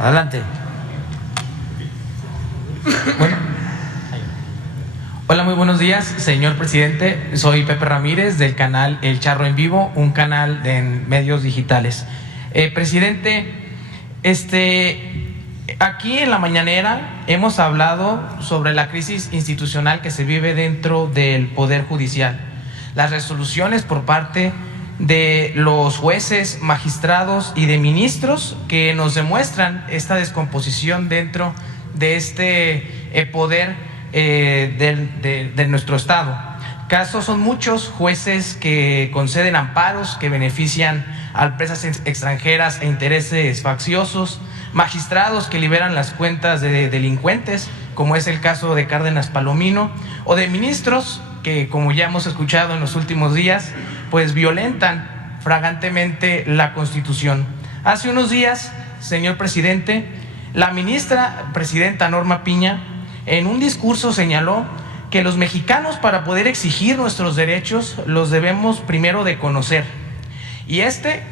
Adelante. Bueno. Hola, muy buenos días, señor presidente. Soy Pepe Ramírez del canal El Charro en Vivo, un canal de medios digitales. Presidente, aquí en la mañanera hemos hablado sobre la crisis institucional que se vive dentro del Poder Judicial. Las resoluciones por parte de los jueces, magistrados y de ministros que nos demuestran esta descomposición dentro de este poder de nuestro Estado. Casos son muchos: jueces que conceden amparos que benefician a empresas extranjeras e intereses facciosos, magistrados que liberan las cuentas de delincuentes, como es el caso de Cárdenas Palomino, o de ministros que, como ya hemos escuchado en los últimos días, pues violentan flagrantemente la Constitución. Hace unos días, señor presidente, la presidenta Norma Piña, en un discurso señaló que los mexicanos, para poder exigir nuestros derechos, los debemos primero de conocer. Y este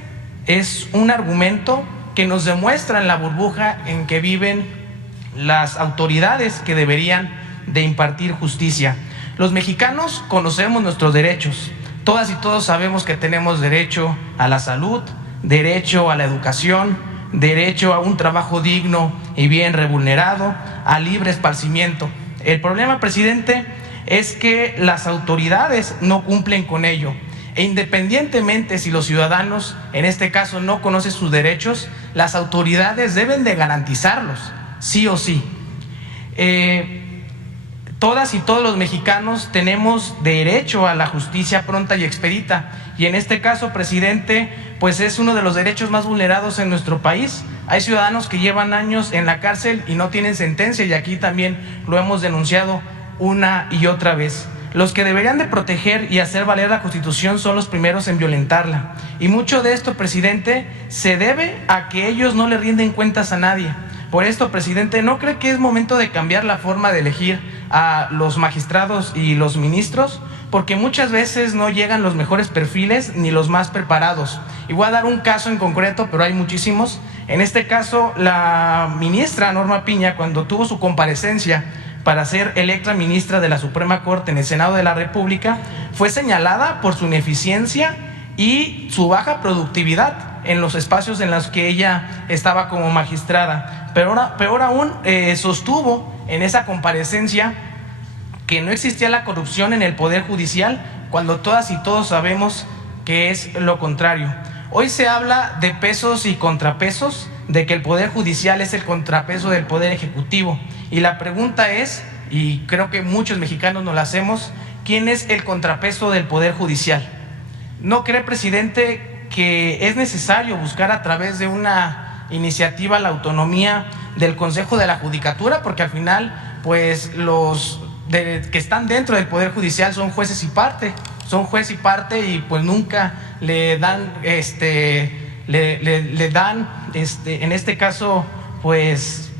es un argumento que nos demuestra la burbuja en que viven las autoridades que deberían de impartir justicia. Los mexicanos conocemos nuestros derechos. Todas y todos sabemos que tenemos derecho a la salud, derecho a la educación, derecho a un trabajo digno y bien remunerado, a libre esparcimiento. El problema, presidente, es que las autoridades no cumplen con ello. E independientemente si los ciudadanos, en este caso, no conocen sus derechos, las autoridades deben de garantizarlos, sí o sí. Todas y todos los mexicanos tenemos derecho a la justicia pronta y expedita, y en este caso, presidente, pues es uno de los derechos más vulnerados en nuestro país. Hay ciudadanos que llevan años en la cárcel y no tienen sentencia, y aquí también lo hemos denunciado una y otra vez. Los que deberían de proteger y hacer valer la Constitución son los primeros en violentarla, y mucho de esto, presidente, se debe a que ellos no le rinden cuentas a nadie. Por esto, presidente, ¿no cree que es momento de cambiar la forma de elegir a los magistrados y los ministros? Porque muchas veces no llegan los mejores perfiles ni los más preparados. Y voy a dar un caso en concreto, pero hay muchísimos. En este caso, la ministra Norma Piña, cuando tuvo su comparecencia para ser electa ministra de la Suprema Corte en el Senado de la República, fue señalada por su ineficiencia y su baja productividad en los espacios en los que ella estaba como magistrada. Peor aún, sostuvo en esa comparecencia que no existía la corrupción en el Poder Judicial, cuando todas y todos sabemos que es lo contrario. Hoy se habla de pesos y contrapesos, de que el Poder Judicial es el contrapeso del Poder Ejecutivo. Y la pregunta es, y creo que muchos mexicanos nos la hacemos, ¿quién es el contrapeso del Poder Judicial? ¿No cree, presidente, que es necesario buscar a través de una iniciativa la autonomía del Consejo de la Judicatura? Porque al final, pues los que están dentro del Poder Judicial son jueces y parte, y pues nunca le dan, en este caso, pues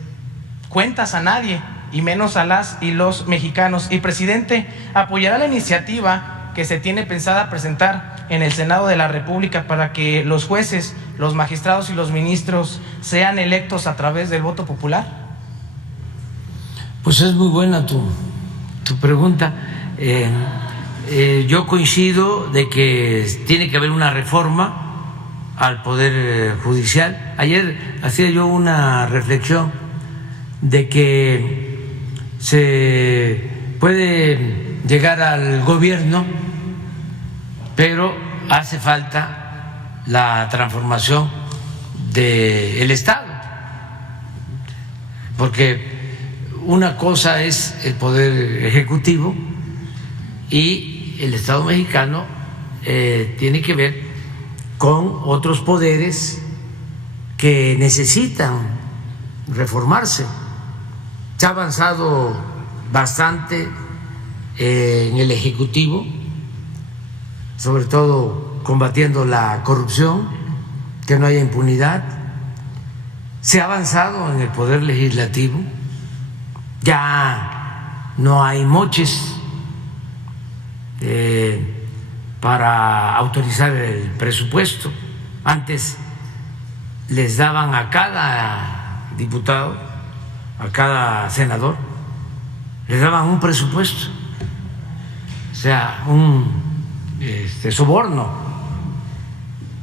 cuentas a nadie, y menos a las y los mexicanos. Y, presidente, ¿apoyará la iniciativa que se tiene pensada presentar en el Senado de la República para que los jueces, los magistrados y los ministros sean electos a través del voto popular? Pues es muy buena tu pregunta. Yo coincido de que tiene que haber una reforma al Poder Judicial. Ayer hacía yo una reflexión de que se puede llegar al gobierno, pero hace falta la transformación del Estado, porque una cosa es el Poder Ejecutivo y el Estado mexicano tiene que ver con otros poderes que necesitan reformarse. Se ha avanzado bastante en el Ejecutivo, sobre todo combatiendo la corrupción, que no haya impunidad. Se ha avanzado en el Poder Legislativo, ya no hay moches para autorizar el presupuesto. Antes les daban a cada diputado, a cada senador, le daban un presupuesto, o sea, un soborno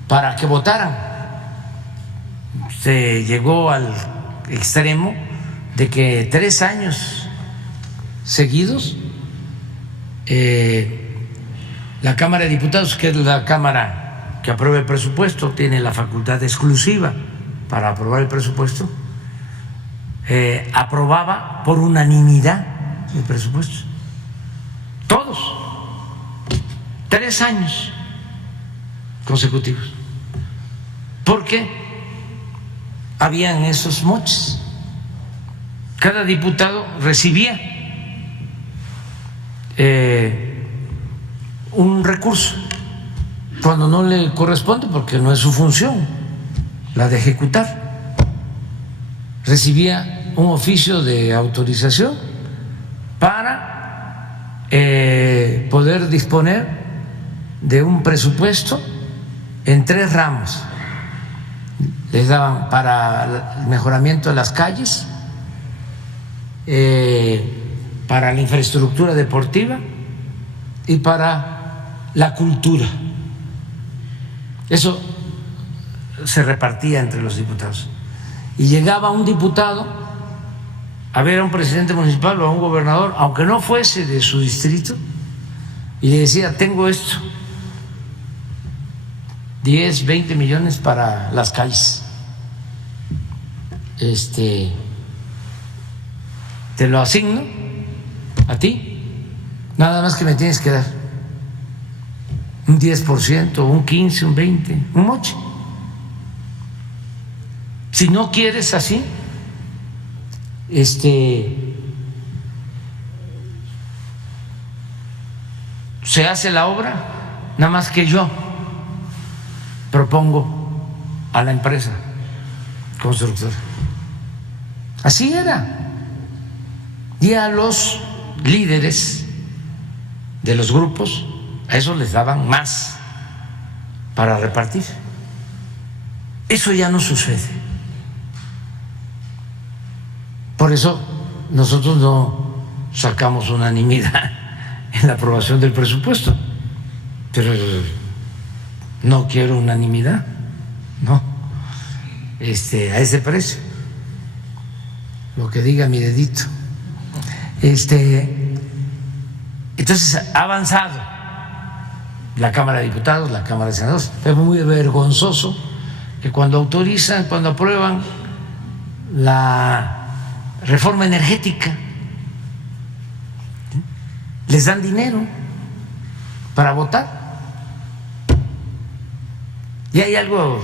para que votaran. Se llegó al extremo de que 3 años seguidos la Cámara de Diputados, que es la Cámara que aprueba el presupuesto, tiene la facultad exclusiva para aprobar el presupuesto, aprobaba por unanimidad el presupuesto. Todos. 3 años consecutivos. Porque habían esos moches. Cada diputado recibía un recurso cuando no le corresponde, porque no es su función la de ejecutar. Recibía un oficio de autorización para poder disponer de un presupuesto en 3 ramos. Les daban para el mejoramiento de las calles, para la infraestructura deportiva y para la cultura. Eso se repartía entre los diputados. Y llegaba un diputado a ver a un presidente municipal o a un gobernador, aunque no fuese de su distrito, y le decía: tengo esto, 10, 20 millones para las calles, te lo asigno a ti, nada más que me tienes que dar un 10%, un 15%, un 20%, un moche. Si no quieres así, se hace la obra, nada más que yo propongo a la empresa constructora. Así era. Y a los líderes de los grupos, a esos les daban más para repartir. Eso ya no sucede. Por eso nosotros no sacamos unanimidad en la aprobación del presupuesto. Pero no quiero unanimidad, no, a ese precio, lo que diga mi dedito. Entonces ha avanzado la Cámara de Diputados, la Cámara de Senadores. Es muy vergonzoso que cuando autorizan, cuando aprueban la reforma energética, les dan dinero para votar. Y hay algo,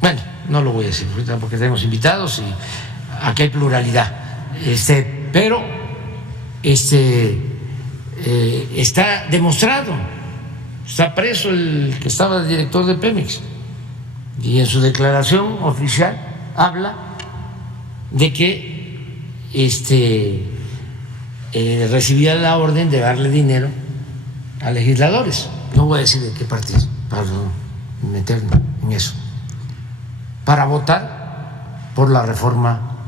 bueno, no lo voy a decir ahorita porque tenemos invitados y aquí hay pluralidad, pero está demostrado, está preso el que estaba de director de Pemex, y en su declaración oficial habla de que recibía la orden de darle dinero a legisladores. No voy a decir de qué partido para no meterme en eso, para votar por la reforma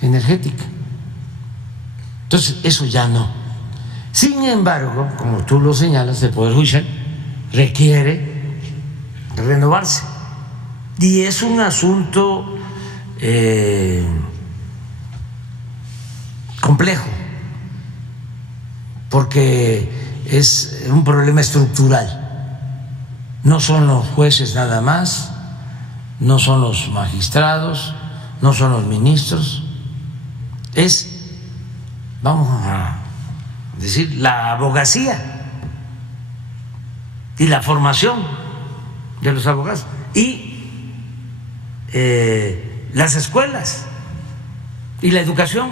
energética. Entonces eso ya no. Sin embargo, como tú lo señalas, el Poder Judicial requiere renovarse, y es un asunto complejo, porque es un problema estructural. No son los jueces nada más, no son los magistrados, no son los ministros, es, vamos a decir, la abogacía y la formación de los abogados y las escuelas y la educación,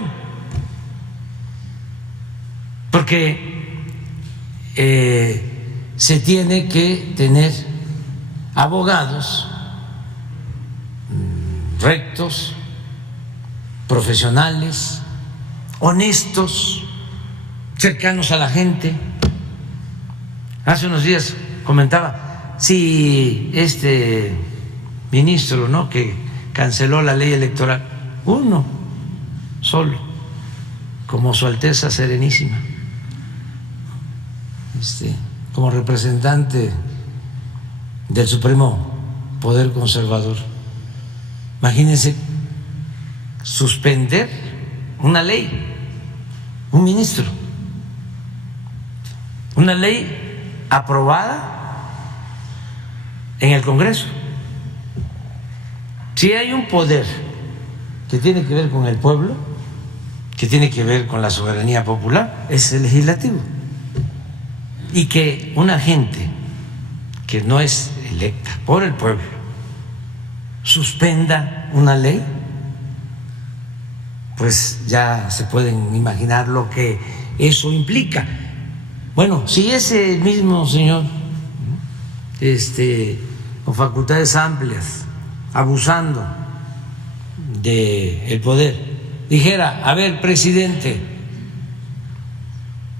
porque se tiene que tener abogados rectos, profesionales, honestos, cercanos a la gente. Hace unos días comentaba, si este ministro, ¿no?, que canceló la ley electoral, uno solo, como Su Alteza Serenísima, como representante del Supremo Poder Conservador. Imagínense suspender una ley, un ministro, una ley aprobada en el Congreso. Si hay un poder que tiene que ver con el pueblo, que tiene que ver con la soberanía popular, es el legislativo. Y que una gente que no es electa por el pueblo suspenda una ley, pues ya se pueden imaginar lo que eso implica. Bueno, si ese mismo señor con facultades amplias, abusando del poder, dijera: a ver, presidente,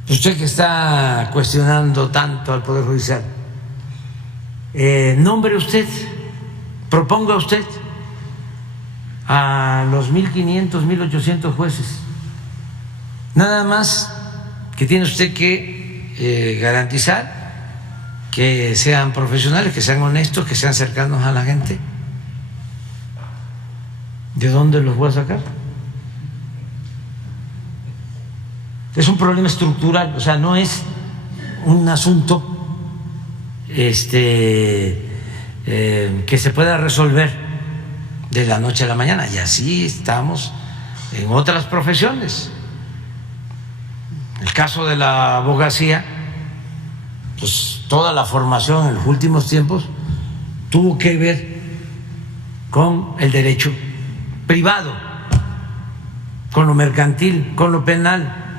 usted que está cuestionando tanto al Poder Judicial, nombre usted, proponga usted a los 1.500, 1.800 jueces. Nada más que tiene usted que garantizar que sean profesionales, que sean honestos, que sean cercanos a la gente. ¿De dónde los voy a sacar? Es un problema estructural, o sea, no es un asunto que se pueda resolver de la noche a la mañana. Y así estamos en otras profesiones. El caso de la abogacía, pues toda la formación en los últimos tiempos tuvo que ver con el derecho privado, con lo mercantil, con lo penal.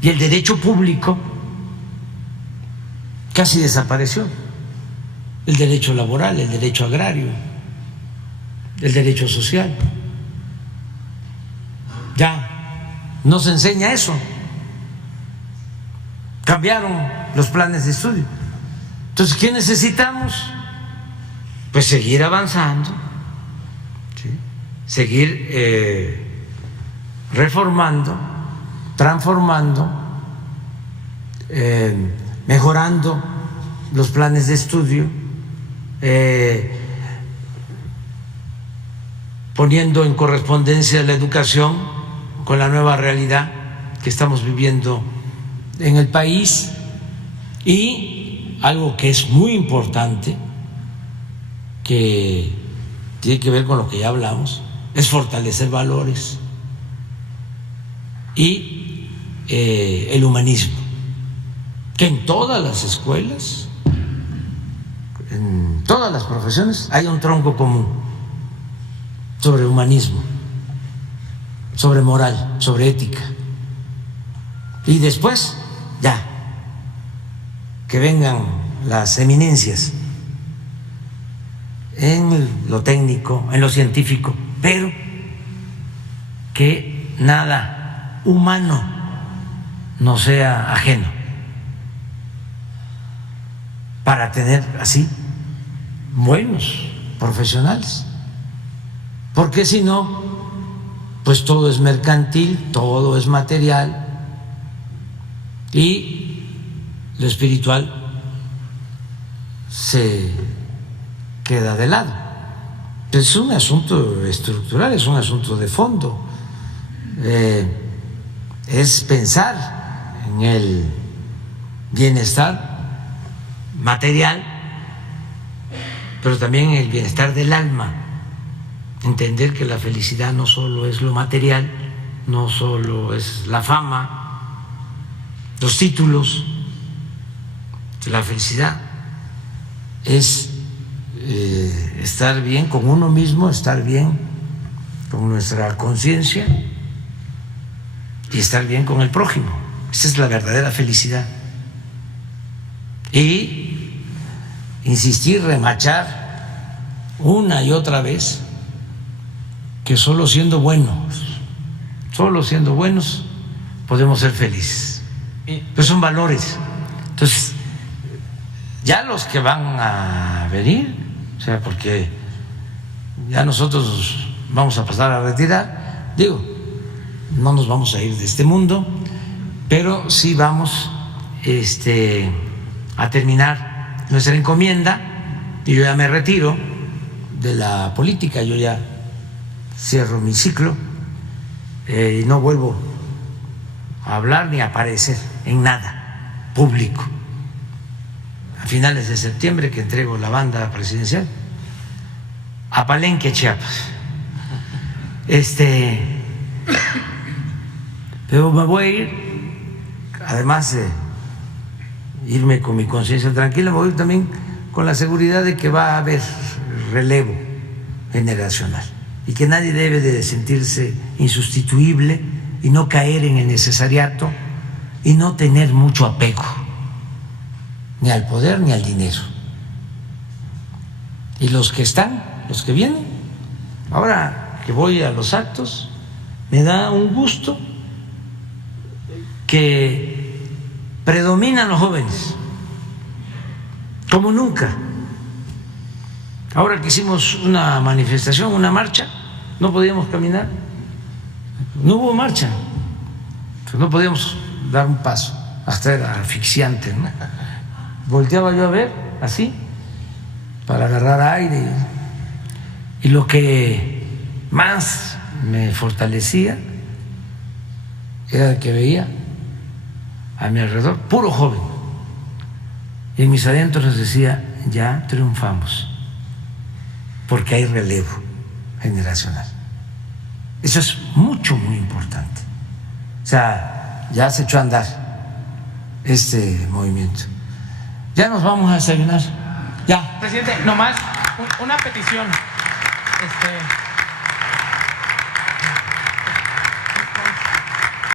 Y el derecho público casi desapareció. El derecho laboral, el derecho agrario, el derecho social. Ya no se enseña eso. Cambiaron los planes de estudio. Entonces, ¿qué necesitamos? Pues seguir avanzando, ¿sí? Seguir reformando, transformando, mejorando los planes de estudio, poniendo en correspondencia la educación con la nueva realidad que estamos viviendo en el país. Y algo que es muy importante, que tiene que ver con lo que ya hablamos, es fortalecer valores y el humanismo, que en todas las escuelas, en todas las profesiones, hay un tronco común sobre humanismo, sobre moral, sobre ética. Y después, ya, que vengan las eminencias en lo técnico, en lo científico, pero que nada humano no sea ajeno, para tener así buenos profesionales. Porque si no, pues todo es mercantil, todo es material, y lo espiritual se queda de lado. Es un asunto estructural, es un asunto de fondo, es pensar en el bienestar material, pero también en el bienestar del alma. Entender que la felicidad no solo es lo material, no solo es la fama, los títulos. La felicidad es estar bien con uno mismo, estar bien con nuestra conciencia y estar bien con el prójimo. Esa es la verdadera felicidad. Y insistir, remachar una y otra vez que solo siendo buenos podemos ser felices. Pues son valores. Entonces, ya los que van a venir, o sea, porque ya nosotros vamos a pasar a retirar. Digo, no nos vamos a ir de este mundo, pero sí vamos a terminar nuestra encomienda y yo ya me retiro de la política, yo ya cierro mi ciclo y no vuelvo a hablar ni a aparecer en nada público. A finales de septiembre, que entrego la banda presidencial a Palenque, Chiapas. Pero me voy a ir, además de irme con mi conciencia tranquila, me voy a ir también con la seguridad de que va a haber relevo generacional y que nadie debe de sentirse insustituible y no caer en el necesariato y no tener mucho apego ni al poder ni al dinero. Y los que están, los que vienen, ahora que voy a los actos, me da un gusto que predominan los jóvenes, como nunca. Ahora que hicimos una manifestación, una marcha, no podíamos caminar, no hubo marcha, no podíamos dar un paso, hasta era asfixiante, ¿no? Volteaba yo a ver, así, para agarrar aire, y lo que más me fortalecía era que veía a mi alrededor puro joven, y en mis adentros les decía, ya triunfamos, porque hay relevo generacional. Eso es muy importante. O sea, ya se echó a andar este movimiento. Ya nos vamos a desayunar. Ya. Presidente, nomás una petición.